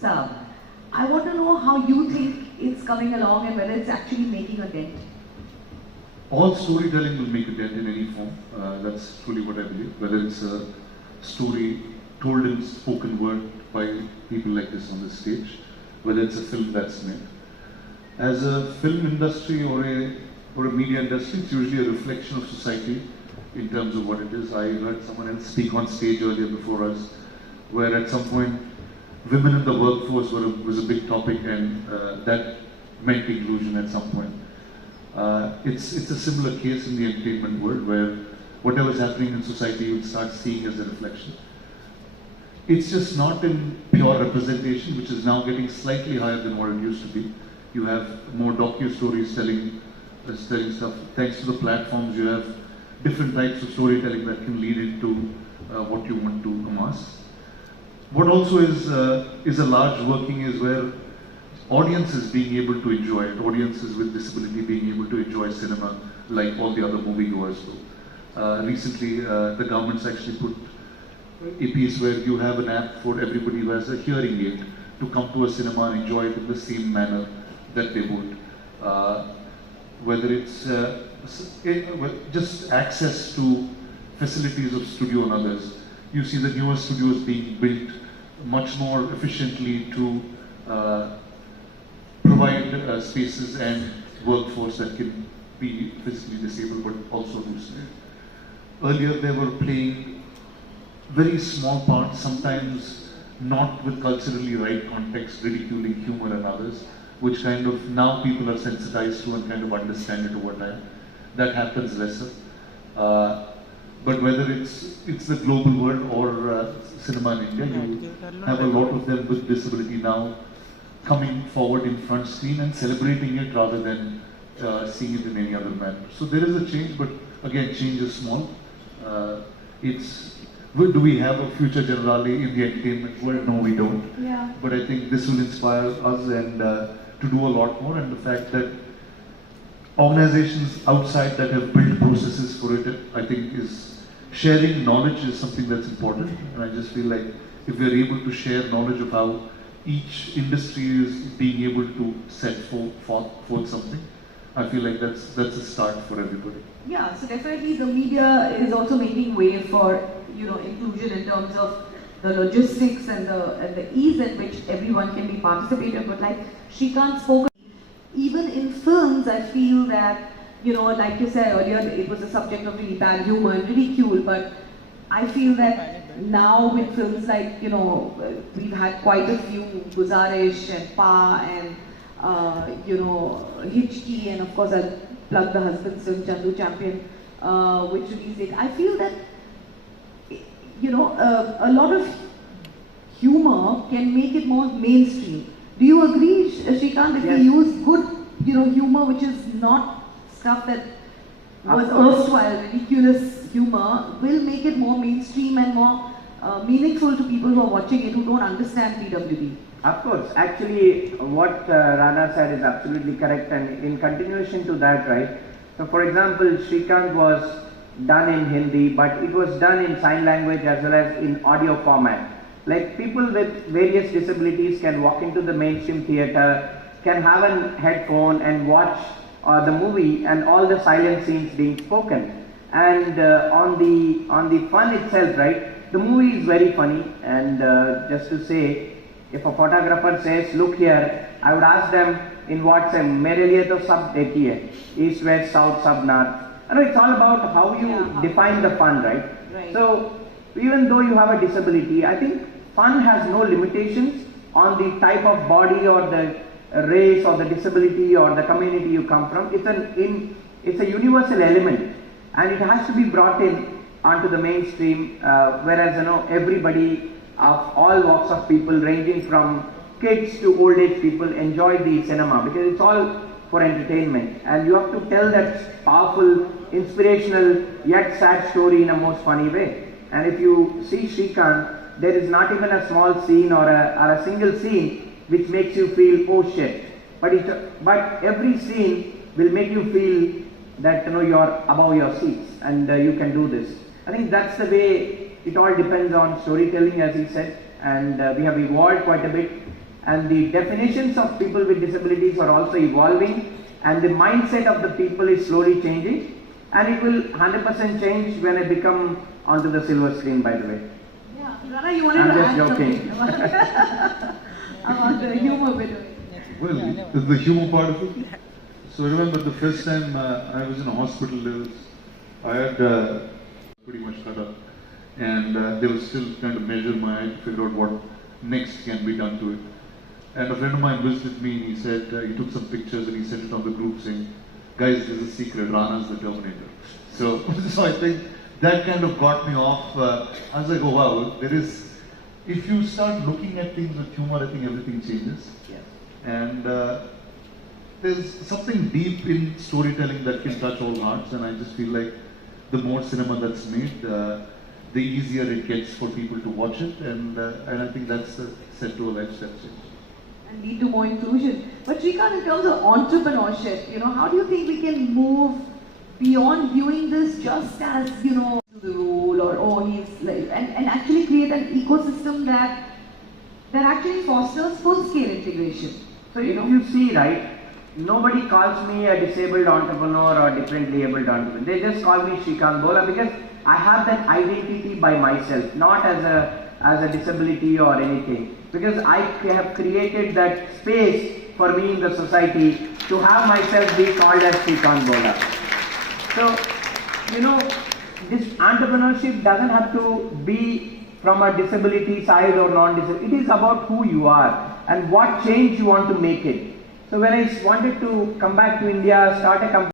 So, I want to know how you think it's coming along and whether it's actually making a dent. All storytelling will make a dent in any form. That's truly what I believe. Whether it's a story told in spoken word by people like this on the stage, whether it's a film that's made. As a film industry or a media industry, it's usually a reflection of society in terms of what it is. I heard someone else speak on stage earlier before us, where at some point women in the workforce was a big topic, and that meant inclusion at some point. It's a similar case in the entertainment world, where whatever's happening in society you start seeing as a reflection. It's just not in pure representation, which is now getting slightly higher than what it used to be. You have more docu-stories telling stuff. Thanks to the platforms, you have different types of storytelling that can lead into what you want to amass. What also is a large working is where audiences being able to enjoy it, audiences with disability being able to enjoy cinema like all the other moviegoers do. Recently, the government's actually put a piece where you have an app for everybody who has a hearing aid to come to a cinema and enjoy it in the same manner that they would. Whether it's just access to facilities of studio and others. You see the newer studios being built much more efficiently to provide spaces and workforce that can be physically disabled but also do so. Earlier they were playing very small parts, sometimes not with culturally right context, ridiculing humor and others, which kind of now people are sensitized to and kind of understand it over time. That happens lesser. But whether it's the global world or cinema in India, you have a lot of them with disability now coming forward in front screen and celebrating it rather than seeing it in any other manner. So there is a change, but again, change is small. Do we have a future generally in the entertainment world? No, we don't. Yeah. But I think this will inspire us and to do a lot more, and the fact that organizations outside that have built processes for it, I think is sharing knowledge is something that's important. And I just feel like if we're able to share knowledge of how each industry is being able to set forth something, I feel like that's a start for everybody. Yeah, so definitely the media is also making way for inclusion in terms of the logistics and the ease in which everyone can be participative. But like Srikanth spoke, even in films, I feel that like you said earlier, it was a subject of really bad humor and ridicule. But I feel that now with films like we've had quite a few, Guzarish and Pa and Hichki, and of course I'll plug the husband's film Chandu Champion, which released it. I feel that a lot of humor can make it more mainstream. Do you agree, Srikanth, if we use good humor, which is not stuff that was erstwhile ridiculous humor, will make it more mainstream and more meaningful to people who are watching it who don't understand PWD? Of course, actually what Rana said is absolutely correct, and in continuation to that, right, so for example, Srikanth was done in Hindi, but it was done in sign language as well as in audio format. Like people with various disabilities can walk into the mainstream theatre, can have a headphone and watch the movie and all the silent scenes being spoken. And on the fun itself, right, the movie is very funny, and just to say, if a photographer says, look here, I would ask them in what sense, mere liye to sab dekhiye, east, west, south, sub, north. It's all about how you define the fun, right? So even though you have a disability, I think fun has no limitations on the type of body or the race or the disability or the community you come from. It's a universal element, and it has to be brought in onto the mainstream, whereas everybody of all walks of people, ranging from kids to old age people, enjoy the cinema because it's all for entertainment, and you have to tell that powerful, inspirational yet sad story in a most funny way. And if you see Srikanth, there is not even a small scene or a single scene which makes you feel, oh shit, but every scene will make you feel that you're above your seats and you can do this. I think that's the way it all depends on storytelling, as he said, and we have evolved quite a bit. and the definitions of people with disabilities are also evolving, and the mindset of the people is slowly changing, and it will 100% change when I become onto the silver screen, by the way. Yeah, Rana, you wanted I'm to just add joking. something about the humor bit of it. Well, the humor part of it. So I remember the first time I was in a hospital, I had pretty much cut up, and they were still trying to measure my height to figure out what next can be done to it. And a friend of mine visited me, and he said, he took some pictures and he sent it on the group saying, guys, there's a secret, Rana's the Terminator. So, so I think that kind of got me off. I was like, oh wow, there is, if you start looking at things with humor, I think everything changes. Yes. And there's something deep in storytelling that can touch all hearts, and I just feel like the more cinema that's made, the easier it gets for people to watch it, and I think that's the set to a lifestyle change. And lead to more inclusion. But Shrikant, in terms of entrepreneurship, how do you think we can move beyond viewing this just as, the rule or, oh, he's like, and actually create an ecosystem that actually fosters full-scale integration? So if you see, right, nobody calls me a disabled entrepreneur or differently abled entrepreneur. They just call me Shrikant Bola because I have that identity by myself, not as a disability or anything. Because I have created that space for me in the society to have myself be called as Shrikant Bola. So, this entrepreneurship doesn't have to be from a disability side or non-disability. It is about who you are and what change you want to make it. So when I wanted to come back to India, start a company,